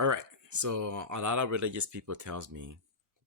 All right. So a lot of religious people tells me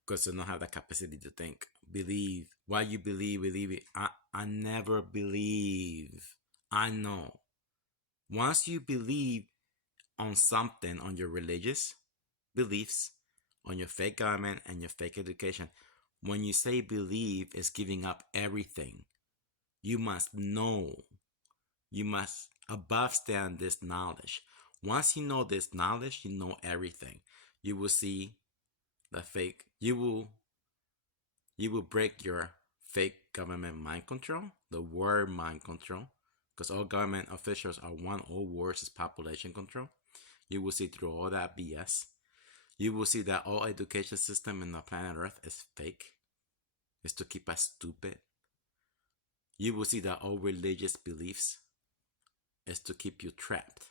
because they don't have the capacity to think, believe. Why you believe it. I never believe. I know. Once you believe on something, on your religious beliefs, on your fake government and your fake education, when you say believe, it's giving up everything. You must know. You must above stand this knowledge. Once you know this knowledge, you know everything. You will see the fake. You will break your fake government mind control, the word mind control, because all government officials are one. All words is population control. You will see through all that BS. You will see that all education system in the planet Earth is fake. It's to keep us stupid. You will see that all religious beliefs is to keep you trapped.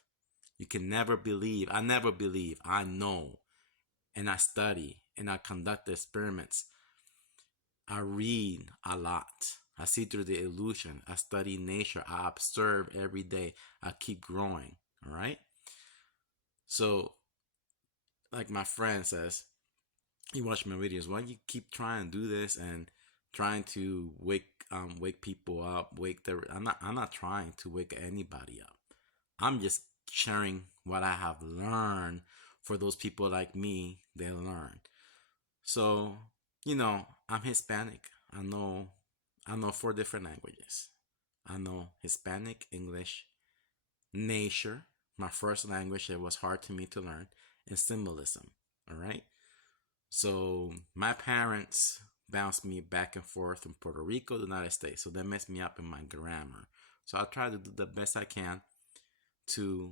You can never believe. I never believe. I know. And I study and I conduct experiments. I read a lot. I see through the illusion. I study nature. I observe every day. I keep growing. All right. So, like my friend says, he watched my videos. Why you keep trying to do this and trying to wake people up? I'm not trying to wake anybody up. I'm just sharing what I have learned for those people like me. They learn. So, I'm Hispanic. I know 4 different languages. I know Hispanic, English, nature, my first language that was hard to me to learn, and symbolism. All right. So my parents bounced me back and forth from Puerto Rico to the United States. So that messed me up in my grammar. So I'll try to do the best I can to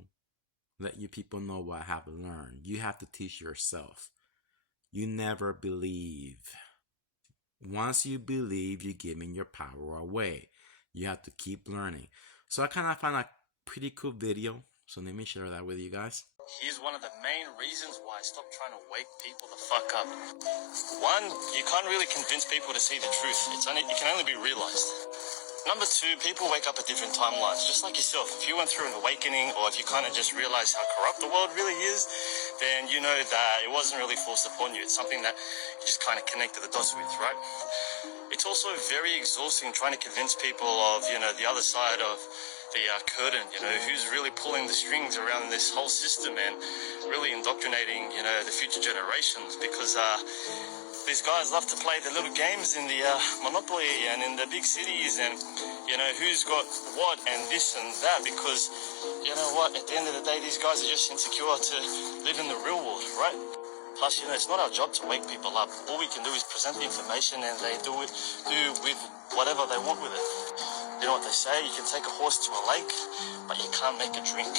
let you people know what I have learned. You have to teach yourself. You never believe. Once you believe, you're giving your power away. You have to keep learning. So I kind of found a pretty cool video. So let me share that with you guys. Here's one of the main reasons why I stopped trying to wake people the fuck up. One, you can't really convince people to see the truth. It can only be realized. Number 2, people wake up at different timelines, just like yourself. If you went through an awakening, or if you kind of just realize how corrupt the world really is, then you know that it wasn't really forced upon you. It's something that you just kind of connected the dots with, right? It's also very exhausting trying to convince people of, the other side of the curtain, who's really pulling the strings around this whole system and really indoctrinating, the future generations, because these guys love to play the little games in the Monopoly and in the big cities, and who's got what and this and that, because at the end of the day, these guys are just insecure to live in the real world, right? Plus, it's not our job to wake people up. All we can do is present the information, and they do with whatever they want with it. You know what they say, you can take a horse to a lake, but you can't make a drink.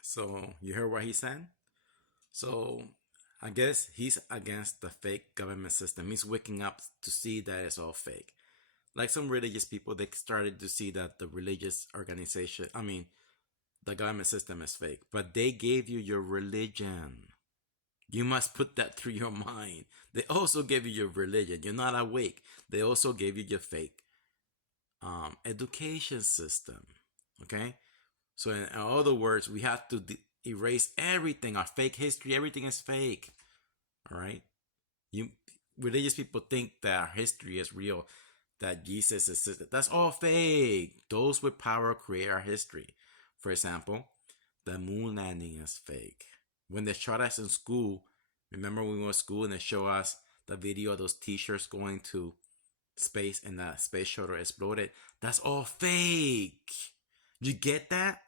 So you heard what he said? So I guess he's against the fake government system. He's waking up to see that it's all fake. Like some religious people, they started to see that the religious organization, the government system is fake. But they gave you your religion. You must put that through your mind. They also gave you your religion. You're not awake. They also gave you your fake education system. Okay? So in other words, we have to erase everything. Our fake history, everything is fake. All right? Religious people think that our history is real, that Jesus existed. That's all fake. Those with power create our history. For example, the moon landing is fake. When they showed us in school, remember when we went to school and they show us the video of those teachers going to space and the space shuttle exploded? That's all fake. You get that?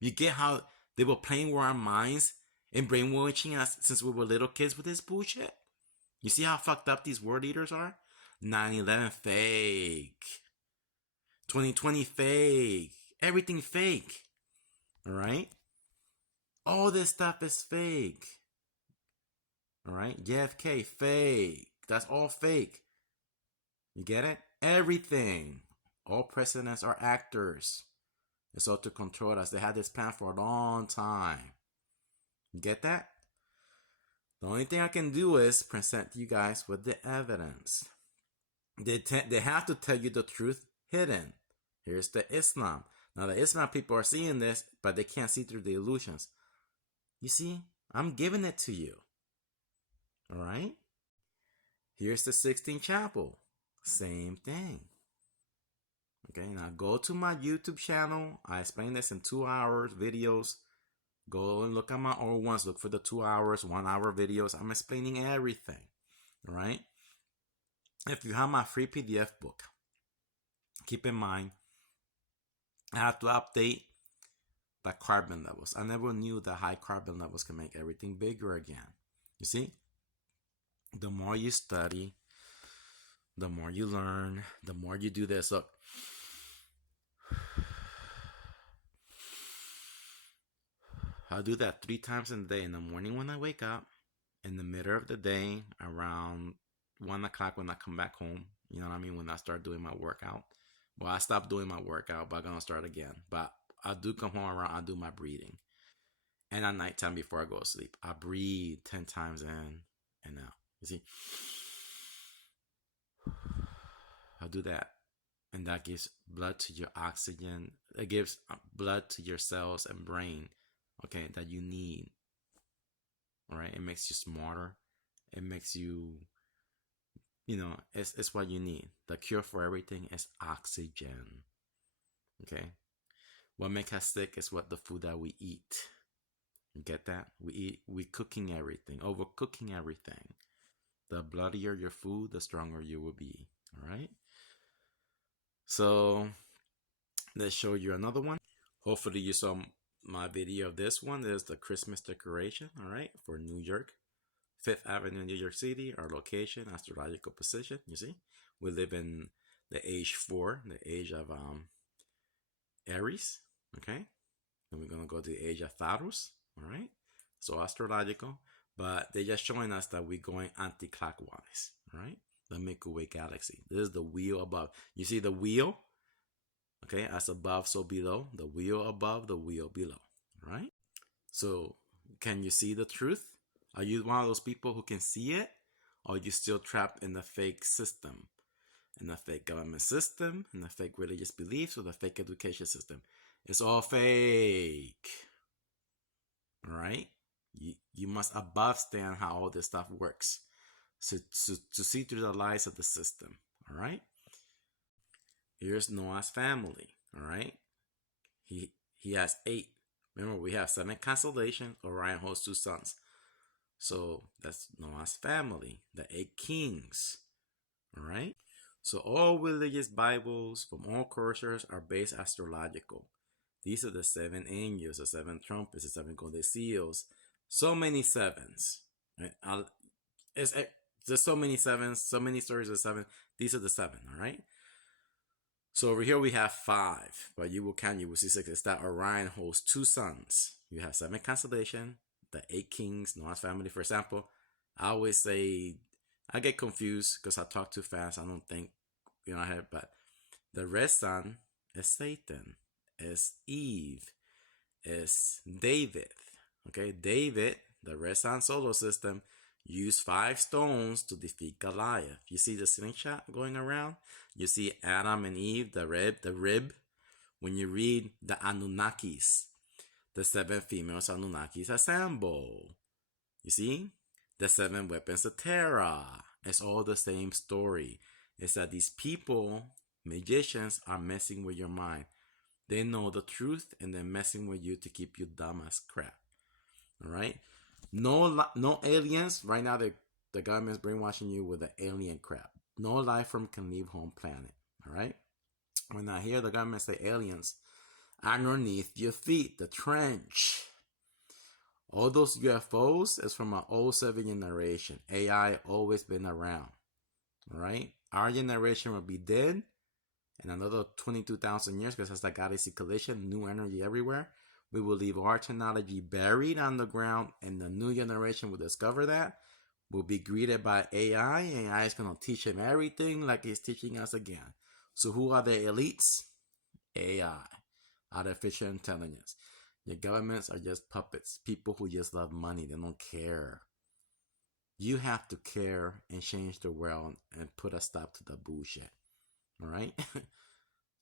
You get how they were playing with our minds and brainwashing us since we were little kids with this bullshit? You see how fucked up these world leaders are? 9/11 fake. 2020 fake. Everything fake. Alright? All this stuff is fake. Alright? JFK fake. That's all fake. You get it? Everything. All presidents are actors. It's all to control us. They had this plan for a long time. You get that? The only thing I can do is present you guys with the evidence. They have to tell you the truth hidden. Here's the Islam. Now the Islam people are seeing this, but they can't see through the illusions. You see? I'm giving it to you. All right? Here's the Sistine Chapel. Same thing. Okay, now go to my YouTube channel. I explain this in 2 hours videos. Go and look at my old ones. Look for the 2 hours, 1 hour videos. I'm explaining everything. All right? If you have my free PDF book, keep in mind, I have to update the carbon levels. I never knew that high carbon levels can make everything bigger again. You see? The more you study, the more you learn, the more you do this. Look. I'll do that 3 times in the day. In the morning when I wake up, in the middle of the day, around 1 o'clock when I come back home. You know what I mean? When I start doing my workout. Well, I stopped doing my workout, but I'm going to start again. But I do come home around, I do my breathing. And at nighttime before I go to sleep, I breathe 10 times in and out. You see? I'll do that. And that gives blood to your oxygen. It gives blood to your cells and brain, okay, that you need. All right? It makes you smarter. It makes you, it's what you need. The cure for everything is oxygen. Okay? What makes us sick is what the food that we eat. You get that? We cooking everything, overcooking everything. The bloodier your food, the stronger you will be. All right? So let's show you another one. Hopefully you saw my video of this one. There's the Christmas decoration, all right, for New York. 5th Avenue, New York City, our location, astrological position, you see. We live in the age 4, the age of Aries, okay? And we're going to go to the age of Taurus, all right? So astrological, but they're just showing us that we're going anti-clockwise, all right? The Milky Way galaxy. This is the wheel above. You see the wheel? Okay, as above, so below. The wheel above, the wheel below. All right? So, can you see the truth? Are you one of those people who can see it? Or are you still trapped in the fake system? In the fake government system, in the fake religious beliefs, or the fake education system? It's all fake. All right? You must above stand how all this stuff works. So, to see through the lies of the system. All right? Here's Noah's family. All right? He has 8. Remember, we have 7 constellations. Orion holds 2 suns. So that's Noah's family, the 8 kings. All right? So all religious Bibles from all cultures are based astrological. These are the 7 angels, the 7 trumpets, the 7 golden seals. So many 7s. Right? There's so many 7s, so many stories of 7. These are the 7, all right? So over here we have 5, but you will see 6. It's that Orion holds 2 suns. You have 7 constellations, the 8 kings, Noah's family. For example, I always say, I get confused because I talk too fast. I don't think, but the red sun is Satan, is Eve, is David. Okay, David, the red sun solar system, used 5 stones to defeat Goliath. You see the slingshot going around? You see Adam and Eve, the rib. When you read the Anunnakis, the 7 females Anunnakis assemble. You see? The 7 weapons of Terra. It's all the same story. It's that these people, magicians, are messing with your mind. They know the truth and they're messing with you to keep you dumb as crap. Alright? No aliens. Right now, the government's brainwashing you with the alien crap. No life form can leave home planet. Alright? When I hear the government say aliens, underneath your feet, the trench. All those UFOs is from an old 7 generation. AI always been around. Alright? Our generation will be dead in another 22,000 years because it's the galaxy collision, new energy everywhere. We will leave our technology buried underground, and the new generation will discover that. Will be greeted by AI, and AI is going to teach them everything like it's teaching us again. So who are the elites? AI, artificial intelligence. Your governments are just puppets, people who just love money. They don't care. You have to care and change the world and put a stop to the bullshit. All right?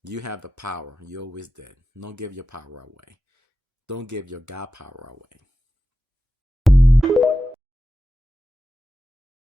You have the power. You always did. Don't give your power away. Don't give your God power away.